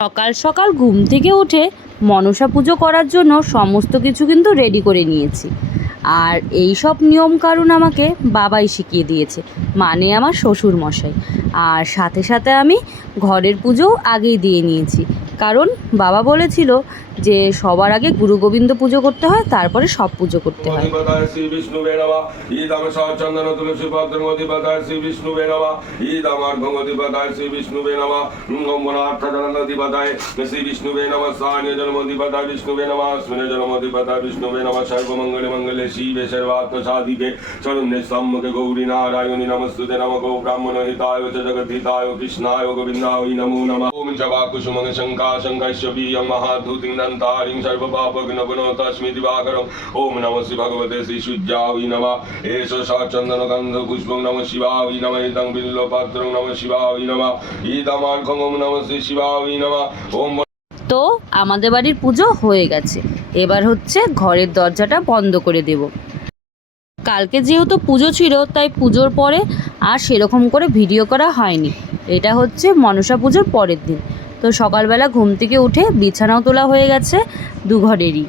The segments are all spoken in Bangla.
সকাল সকাল ঘুম থেকে উঠে মনসা পুজো করার জন্য সমস্ত কিছু কিন্তু রেডি করে নিয়েছি। আর এই সব নিয়ম কারণ আমাকে বাবাই শিখিয়ে দিয়েছে মানে আমার শ্বশুর মশাই। আর সাথে সাথে আমি ঘরের পুজোও আগেই দিয়ে নিয়েছি। কারণ বাবা বলেছিল যে সবার আগে গুরু গোবিন্দ পুজো করতে হয়, তারপরে সব পুজো করতে হয়। বিষ্ণুবে নমঃ শিবে সর্বাত্ম সাধিকে শরণ্যে সম্মুখে গৌরী নারায়ণী নমস্তুতে নম গো ব্রাহ্মণ হিতায় চ জগদ্ধিতায় কৃষ্ণায় গোবিন্দায় নমো নমঃ ওম জবা কুসুমং শঙ্কা শঙ্কাশ্বীয়ং মহাধূতিং দন্তারিং সর্বপাপগ্ন গুণ তস্মি দিবাকরং ওম নম শ্রী ভগবতে শ্রী সূর্যাই নম এষ সচন্দন গন্ধ পুষ্পং নম শিবাই নম ইদং বিল্ল পাত্রং নম শিবাই নম ইদমার্ঘং ওম নম শ্রী শিবাই নম ওম তো আমাদের বাড়ির পুজো হয়ে গেছে। এবার হচ্ছে ঘরের দরজাটা বন্ধ করে দেব। কালকে যেহেতু পুজো ছিল, তাই পুজোর পরে আর সেরকম করে ভিডিও করা হয়নি। এটা হচ্ছে মনসা পুজোর পরের দিন। তো সকালবেলা ঘুম থেকে উঠে বিছানাও তোলা হয়ে গেছে দু ঘরেরই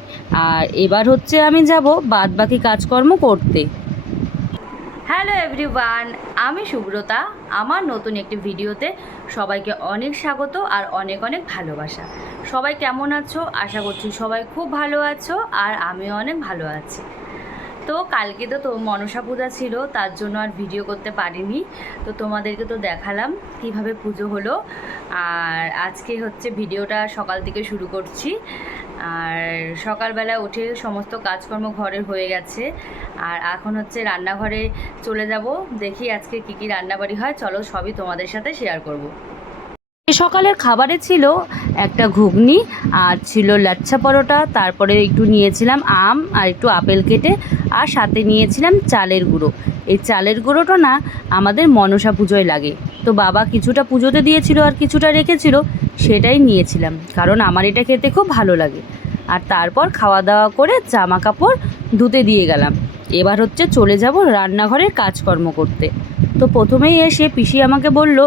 আর এবার হচ্ছে আমি যাব বাদ বাকি কাজকর্ম করতে। হ্যালো এভরিওয়ান, আমি সুব্রতা। আমার নতুন একটি ভিডিওতে সবাইকে অনেক স্বাগত আর অনেক অনেক ভালোবাসা। সবাই কেমন আছো? আশা করছি সবাই খুব ভালো আছো আর আমিও অনেক ভালো আছি। তো কালকে তো তো মনসা পূজা ছিল, তার জন্য আর ভিডিও করতে পারিনি। তো তোমাদেরকে তো দেখালাম কীভাবে পুজো হলো। আর আজকে হচ্ছে ভিডিওটা সকাল থেকে শুরু করছি। আর সকালবেলা উঠে সমস্ত কাজকর্ম ঘরের হয়ে গেছে। আর এখন হচ্ছে রান্নাঘরে চলে যাব। দেখি আজকে কী কী রান্নাবাড়ি হয়। চলো সবই তোমাদের সাথে শেয়ার করব। সকালের খাবারে ছিল একটা ঘুগনি, আর ছিল লাচ্ছা পরোটা। তারপরে একটু নিয়েছিলাম আম আর একটু আপেল কেটে, আর সাথে নিয়েছিলাম চালের গুঁড়ো। এই চালের গুঁড়োটা না আমাদের মনসা পুজোয় লাগে। তো বাবা কিছুটা পুজোতে দিয়েছিল আর কিছুটা রেখেছিল, সেটাই নিয়েছিলাম। কারণ আমার এটা খেতে খুব ভালো লাগে। আর তারপর খাওয়া দাওয়া করে জামা কাপড় ধুতে দিয়ে গেলাম। এবার হচ্ছে চলে যাব রান্নাঘরের কাজকর্ম করতে। তো প্রথমেই এসে পিসি আমাকে বলল,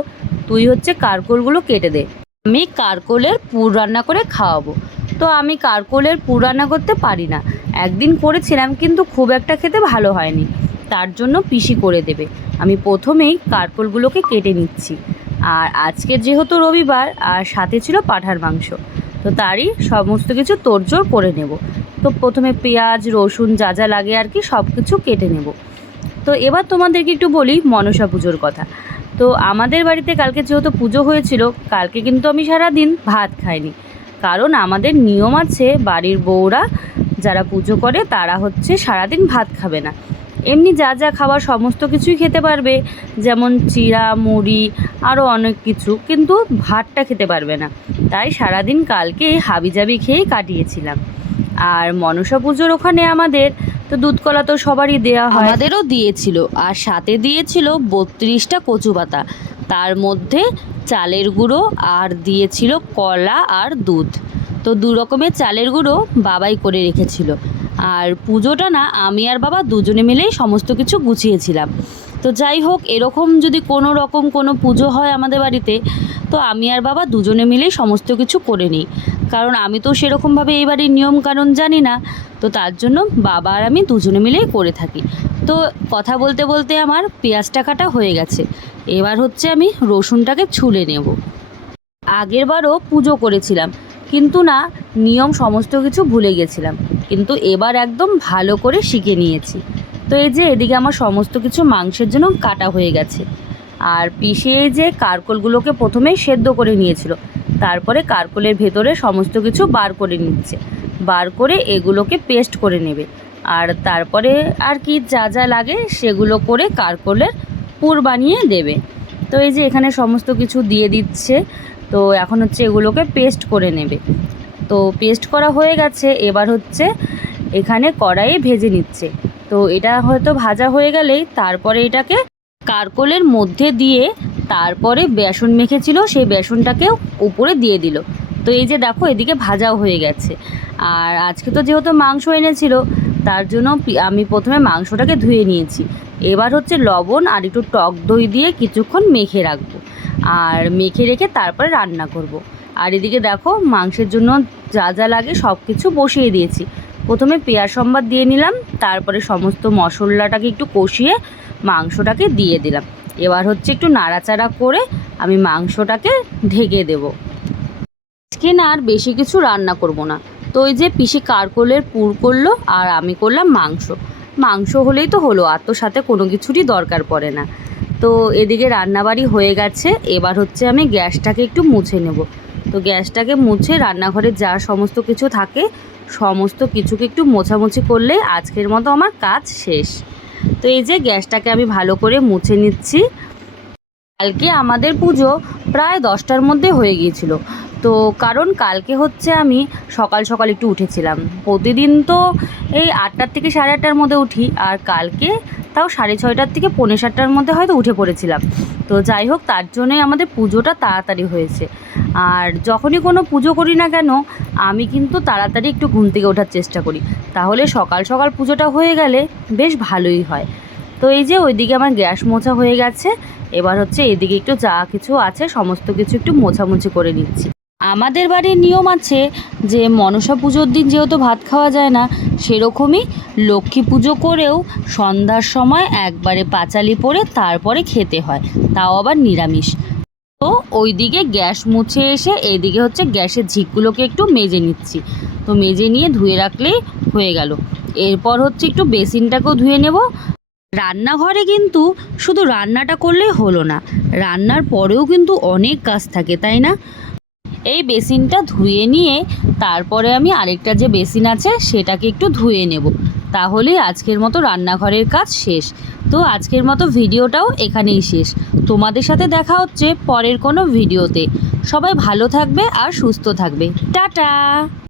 তুই হচ্ছে কারকোলগুলো কেটে দে। আমি কারকোলের পুর রান্না করে খাওয়াবো। তো আমি কারকোলের পুর রান্না করতে পারি না। একদিন করেছিলাম, কিন্তু খুব একটা খেতে ভালো হয়নি। তার জন্য পিসি করে দেবে। আমি প্রথমেই কারকোলগুলোকে কেটে নিচ্ছি। আর আজকে যেহেতু রবিবার, আর সাথে ছিল পাঠার মাংস, তো তারই সমস্ত কিছু তোড়জোড় করে নেব। তো প্রথমে পেঁয়াজ, রসুন, যা যা লাগে আর কি সব কিছু কেটে নেব। তো এবার তোমাদেরকে একটু বলি মনসা পুজোর কথা। তো আমাদের বাড়িতে কালকে যেহেতু পুজো হয়েছিল, কালকে কিন্তু আমি সারা দিন ভাত খাইনি। কারণ আমাদের নিয়ম আছে, বাড়ির বউরা যারা পুজো করে তারা হচ্ছে সারাদিন ভাত খাবে না। এমনি যা যা খাবার সমস্ত কিছুই খেতে পারবে, যেমন চিড়া, মুড়ি আরও অনেক কিছু, কিন্তু ভাতটা খেতে পারবে না। তাই সারাদিন কালকে হাবিজাবি খেয়েই কাটিয়েছিলাম। আর মনসা পুজোর ওখানে আমাদের, তো দুধ কলা তো সবারই দেওয়া হয়। আমাদেরও দিয়েছিল, আর সাথে দিয়েছিল বত্রিশটা কচু পাতা। তার মধ্যে চালের গুঁড়ো আর দিয়েছিল কলা আর দুধ। তো দু রকমের চালের গুঁড়ো বাবাই করে রেখেছিল। আর পুজোটা না, আমি আর বাবা দুজনে মিলেই সমস্ত কিছু গুছিয়েছিলাম। তো যাই হোক, এরকম যদি কোনো রকম কোনো পুজো হয় আমাদের বাড়িতে, তো আমি আর বাবা দুজনে মিলেই সমস্ত কিছু করে নিই। কারণ আমি তো সেরকমভাবে এই বাড়ির নিয়ম কানুন জানি না, তো তার জন্য বাবা আর আমি দুজনে মিলেই করে থাকি। তো কথা বলতে বলতে আমার পেঁয়াজটা কাটা হয়ে গেছে। এবার হচ্ছে আমি রসুনটাকে ছুলে নেব। আগের বারও পুজো করেছিলাম। কিন্তু না, নিয়ম সমস্ত কিছু ভুলে গেছিলাম। কিন্তু এবার একদম ভালো করে শিখে নিয়েছি। তো এই যে এদিকে আমার সমস্ত কিছু মাংসের জন্য কাটা হয়ে গেছে। আর পিষে যে কারকোলগুলোকে প্রথমেই সেদ্ধ করে নিয়েছিল। তারপরে কারকোলের ভেতরে সমস্ত কিছু বার করে নিচ্ছে। বার করে এগুলোকে পেস্ট করে নেবে। আর তারপরে আর কি যা যা লাগে সেগুলো করে কারকোলের পুর বানিয়ে দেবে। তো এই যে এখানে সমস্ত কিছু দিয়ে দিচ্ছে। তো এখন হচ্ছে এগুলোকে পেস্ট করে নেবে। তো পেস্ট করা হয়ে গেছে, এবার হচ্ছে এখানে কড়াইয়ে ভেজে নিচ্ছে। তো এটা হয়তো ভাজা হয়ে গেলেই তারপরে এটাকে কারকোলের মধ্যে দিয়ে তারপরে বেসন মেখেছিল, সেই বেসনটাকেও উপরে দিয়ে দিল। তো এই যে দেখো, এদিকে ভাজাও হয়ে গেছে। আর আজকে তো যেহেতু মাংস এনেছিল, তার জন্য আমি প্রথমে মাংসটাকে ধুয়ে নিয়েছি। এবার হচ্ছে লবণ আর একটু টক দই দিয়ে কিছুক্ষণ মেখে রাখব। আর মেখে রেখে তারপরে রান্না করব। আর এদিকে দেখো, মাংসের জন্য যা যা লাগে সব কিছু বসিয়ে দিয়েছি। প্রথমে পেঁয়াজ সম্বাদ দিয়ে নিলাম, তারপরে সমস্ত মশলাটাকে একটু কষিয়ে মাংসটাকে দিয়ে দিলাম। এবার হচ্ছে একটু নাড়াচাড়া করে আমি মাংসটাকে ঢেকে দেবো। আজকে না আর বেশি কিছু রান্না করব না। তো ওই যে পিসি কারকোলের পুর করল আর আমি করলাম মাংস। মাংস হলেই তো হলো, আর তো সাথে কোনো কিছুরই দরকার পড়ে না। তো এদিকে রান্নাবাড়ি হয়ে গেছে। এবার হচ্ছে আমি গ্যাসটাকে একটু মুছে নেব। তো গ্যাসটাকে মুছে রান্নাঘরে যা সমস্ত কিছু থাকে, সমস্ত কিছুকে একটু মোছামুছি করলে আজকের মতো আমার কাজ শেষ। তো এই যে গ্যাসটাকে আমি ভালো করে মুছে নিচ্ছি। কালকে আমাদের পুজো প্রায় দশটার মধ্যে হয়ে গিয়েছিল। তো কারণ কালকে হচ্ছে আমি সকাল সকাল একটু উঠেছিলাম। প্রতিদিন তো এই আটটার থেকে সাড়ে আটটার মধ্যে উঠি আর কালকে তাও সাড়ে ছয়টার থেকে পৌনে সাতটার মধ্যে হয়তো উঠে পড়েছিলাম। তো যাই হোক, তার জন্যই আমাদের পুজোটা তাড়াতাড়ি হয়েছে। আর যখনই কোনো পুজো করি না কেন, আমি কিন্তু তাড়াতাড়ি একটু ঘুম থেকে ওঠার চেষ্টা করি। তাহলে সকাল সকাল পুজোটা হয়ে গেলে বেশ ভালোই হয়। তো এই যে ওইদিকে আমার গ্যাস মোছা হয়ে গেছে, এবার হচ্ছে এদিকে একটু যা কিছু আছে, সমস্ত কিছু একটু মোছামুছি করে নিচ্ছি। আমাদের বাড়ির নিয়ম আছে যে মনসা পুজোর দিন যেহেতু ভাত খাওয়া যায় না, সেরকমই লক্ষ্মী পুজো করেও সন্ধ্যার সময় একবারে পাঁচালি পরে তারপরে খেতে হয়, তাও আবার নিরামিষ। তো ওইদিকে গ্যাস মুছে এসে এদিকে হচ্ছে গ্যাসের ঝিকগুলোকে একটু মেজে নিচ্ছি। তো মেজে নিয়ে ধুয়ে রাখলেই হয়ে গেল। এরপর হচ্ছে একটু বেসিনটাকেও ধুয়ে নেব। রান্নাঘরে কিন্তু শুধু রান্নাটা করলেই হলো না, রান্নার পরেও কিন্তু অনেক কাজ থাকে, তাই না? এই বেসিনটা ধুয়ে নিয়ে তারপরে আমি আরেকটা যে বেসিন আছে সেটাকে একটু ধুয়ে নেব। তাহলে আজকের মতো রান্নাঘরের কাজ শেষ। তো আজকের মতো ভিডিওটাও এখানেই শেষ। তোমাদের সাথে দেখা হচ্ছে পরের কোনো ভিডিওতে। সবাই ভালো থাকবে আর সুস্থ থাকবে। টাটা!